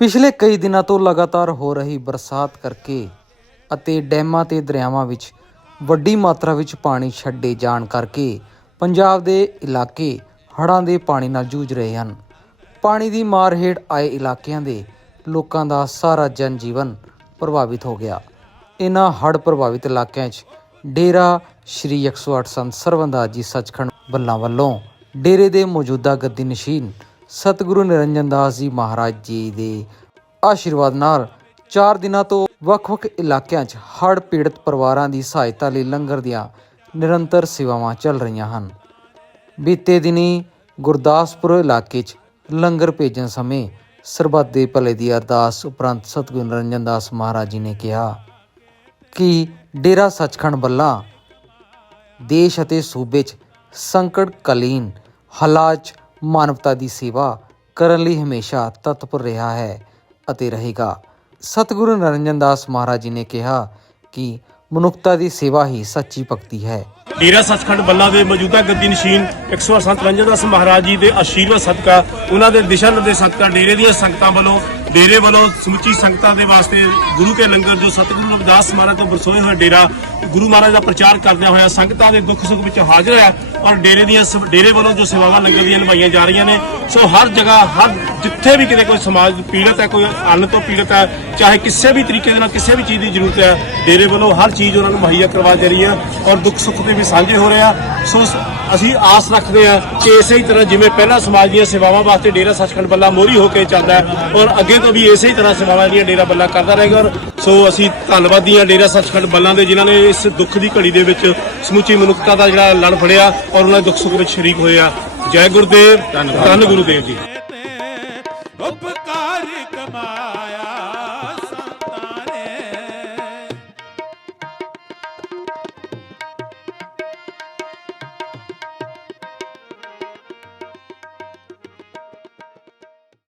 ਪਿਛਲੇ ਕਈ ਦਿਨਾਂ ਤੋਂ ਲਗਾਤਾਰ ਹੋ ਰਹੀ ਬਰਸਾਤ ਕਰਕੇ ਅਤੇ ਡੈਮਾਂ ਤੇ ਦਰਿਆਵਾਂ ਵਿੱਚ ਵੱਡੀ ਮਾਤਰਾ ਵਿੱਚ ਪਾਣੀ ਛੱਡੇ ਜਾਣ ਕਰਕੇ ਪੰਜਾਬ ਦੇ ਇਲਾਕੇ ਹੜ੍ਹਾਂ ਦੇ ਪਾਣੀ ਨਾਲ ਜੂਝ ਰਹੇ ਹਨ। ਪਾਣੀ ਦੀ ਮਾਰ ਹੇਠ ਆਏ ਇਲਾਕਿਆਂ ਦੇ ਲੋਕਾਂ ਦਾ ਸਾਰਾ ਜਨ ਜੀਵਨ ਪ੍ਰਭਾਵਿਤ ਹੋ ਗਿਆ। ਇਹਨਾਂ ਹੜ੍ਹ ਪ੍ਰਭਾਵਿਤ ਇਲਾਕਿਆਂ 'ਚ ਡੇਰਾ ਸ਼੍ਰੀ 108 ਸੰਤ ਸਰਵੰਦਾਸ ਜੀ ਸੱਚਖੰਡ ਬੱਲਾ ਵੱਲੋਂ ਡੇਰੇ ਦੇ ਮੌਜੂਦਾ ਗੱਦੀ ਨਸ਼ੀਨ ਸਤਿਗੁਰੂ ਨਿਰੰਜਨ ਦਾਸ ਜੀ ਮਹਾਰਾਜ ਜੀ ਦੇ ਆਸ਼ੀਰਵਾਦ ਨਾਲ 4 ਦਿਨਾਂ ਤੋਂ ਵੱਖ-ਵੱਖ ਇਲਾਕਿਆਂ 'ਚ ਹੜ੍ਹ ਪੀੜਤ ਪਰਿਵਾਰਾਂ ਦੀ ਸਹਾਇਤਾ ਲਈ ਲੰਗਰ ਦੀਆਂ ਨਿਰੰਤਰ ਸੇਵਾਵਾਂ ਚੱਲ ਰਹੀਆਂ ਹਨ। ਬੀਤੇ ਦਿਨੀ ਗੁਰਦਾਸਪੁਰ ਇਲਾਕੇ 'ਚ ਲੰਗਰ ਭੇਜਣ ਸਮੇਂ ਸਰਬੱਤ ਦੇ ਭਲੇ ਦੀ ਅਰਦਾਸ ਉਪਰੰਤ ਸਤਿਗੁਰੂ ਨਿਰੰਜਨ ਦਾਸ ਮਹਾਰਾਜ ਜੀ ਨੇ ਕਿਹਾ ਕਿ ਡੇਰਾ ਸੱਚਖੰਡ ਬੱਲਾ ਦੇਸ਼ ਅਤੇ ਸੂਬੇ 'ਚ ਸੰਕਟ ਕਾਲੀਨ ਹਾਲਾਤ ਮਾਨਵਤਾ ਦੀ ਸੇਵਾ ਕਰਨ ਲਈ ਹਮੇਸ਼ਾ ਤਤਪਰ ਰਿਹਾ ਹੈ ਅਤੇ ਰਹੇਗਾ। ਸਤਿਗੁਰੂ ਨਿਰੰਜਨ ਦਾਸ ਮਹਾਰਾਜ ਜੀ ਨੇ ਕਿਹਾ ਕਿ ਮਨੁੱਖਤਾ ਦੀ ਸੇਵਾ ਹੀ ਸੱਚੀ ਭਗਤੀ ਹੈ। ਡੇਰਾ ਸੱਚਖੰਡ ਬੱਲਾ ਦੇ ਮੌਜੂਦਾ ਗੱਦੀ ਨਸ਼ੀਨ 108 ਸੰਤ ਰੰਜਨ ਦਾਸ ਮਹਾਰਾਜ ਜੀ ਦੇ ਆਸ਼ੀਰਵਾਦ ਸਦਕਾ, ਉਹਨਾਂ ਦੇ ਦਿਸ਼ਾ ਨਿਰਦੇਸ਼ ਸਦਕਾ ਡੇਰੇ ਦੀਆਂ ਸੰਗਤਾਂ ਵੱਲੋਂ ਡੇਰੇ ਵੱਲੋਂ ਸਮੁੱਚੀ ਸੰਗਤਾਂ ਦੇ ਵਾਸਤੇ ਗੁਰੂ ਕੇ ਲੰਗਰ ਜੋ ਸਤਿਗੁਰੂ ਰਵਿਦਾਸ ਮਹਾਰਾਜ ਤੋਂ ਬਰਸੋਏ ਹੋਇਆ ਡੇਰਾ, ਗੁਰੂ ਮਹਾਰਾਜ ਦਾ ਪ੍ਰਚਾਰ ਕਰਦਿਆਂ ਹੋਇਆ ਸੰਗਤਾਂ ਦੇ ਦੁੱਖ ਸੁੱਖ ਵਿੱਚ ਹਾਜ਼ਰ ਹੈ ਔਰ ਡੇਰੇ ਦੀਆਂ ਸ- ਡੇਰੇ ਵੱਲੋਂ ਜੋ ਸੇਵਾਵਾਂ ਲੰਗਰ ਦੀਆਂ ਨਿਭਾਈਆਂ ਜਾ ਰਹੀਆਂ ਨੇ, ਸੋ ਹਰ ਜਗ੍ਹਾ, ਹਰ ਜਿੱਥੇ ਵੀ ਕਿਤੇ ਕੋਈ ਸਮਾਜ ਪੀੜਤ ਹੈ, ਕੋਈ ਅੰਨ ਤੋਂ ਪੀੜਤ ਹੈ, ਚਾਹੇ ਕਿਸੇ ਵੀ ਤਰੀਕੇ ਦੇ ਨਾਲ ਕਿਸੇ ਵੀ ਚੀਜ਼ ਦੀ ਜ਼ਰੂਰਤ ਹੈ, ਡੇਰੇ ਵੱਲੋਂ ਹਰ ਚੀਜ਼ ਉਹਨਾਂ ਨੂੰ ਮੁਹੱਈਆ ਕਰਵਾ ਦੇ ਰਹੀ ਹੈ ਔਰ ਦੁੱਖ ਸੁੱਖ ਦੇ ਵੀ ਸਾਂਝੇ ਹੋ ਰਹੇ ਆ। ਸੋ ਅਸੀਂ ਆਸ ਰੱਖਦੇ ਹਾਂ ਕਿ ਇਸੇ ਹੀ ਤਰ੍ਹਾਂ ਜਿਵੇਂ ਪਹਿਲਾਂ ਸਮਾਜ ਦੀਆਂ ਸੇਵਾਵਾਂ ਵਾਸਤੇ ਡੇਰਾ ਸੱਚਖੰਡ ਬੱਲਾ ਮੋਰੀ ਹੋ ਕੇ ਚੱਲਦਾ ਹੈ ਔਰ ਅੱਗੇ ਤੋਂ ਵੀ ਇਸੇ ਹੀ ਤਰ੍ਹਾਂ ਸੇਵਾਵਾਂ ਜਿਹੜੀਆਂ ਡੇਰਾ ਬੱਲਾ ਕਰਦਾ ਰਹੇਗਾ ਔਰ ਸੋ ਅਸੀਂ ਧੰਨਵਾਦੀ ਹਾਂ ਡੇਰਾ ਸੱਚਖੰਡ ਬੱਲਾ ਦੇ ਜਿਨ੍ਹਾਂ ਨੇ ਇਸ ਦੁੱਖ ਦੀ ਘੜੀ ਦੇ ਵਿੱਚ ਸਮੁੱਚੀ ਮਨੁੱਖਤਾ ਦਾ ਜਿਹੜਾ ਲੜ ਫੜਿਆ ਔਰ ਉਹਨਾਂ ਦੇ ਦੁੱਖ ਸੁੱਖ ਵਿੱਚ ਸ਼ਰੀਕ ਹੋਏ ਆ ਜੈ ਗੁਰਦੇਵ, ਧੰਨ ਗੁਰੂਦੇਵ ਜੀ। ਤੇ ਉਪਕਾਰ ਕਮਾਇਆ